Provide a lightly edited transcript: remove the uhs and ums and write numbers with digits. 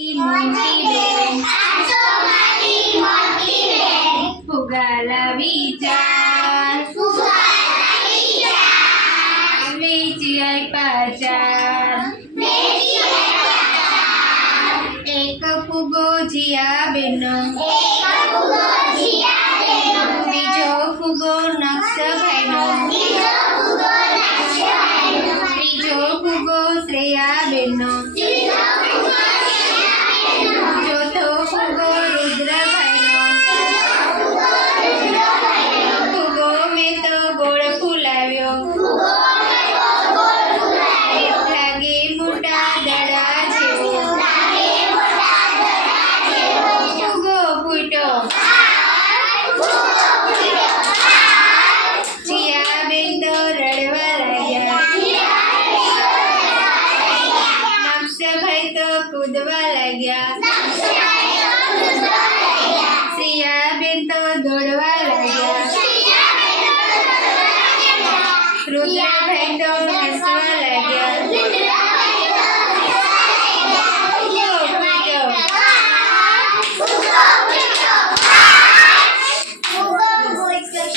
મોટી બેન ફુગાલા વિચાર વેચી આપ્યા ચાર એક ફુગો જીયાબેનનો બીજો ફુગો નક્ષભાઈનો ત્રીજો ફુગો શ્રેયાબેનનો ચોથો ફુગો રુદ્રભાઈનો ફુગો મેં તો ગોળ ફૂલાવ્યો લાગે મોટા દડા જેવો ફુગો ફૂટ્યો જીયાબેન તો રડવા લાગ્યા નક્ષભાઈ તો કૂદવા લાગ્યા શ્રેયાબેન તો દોડવા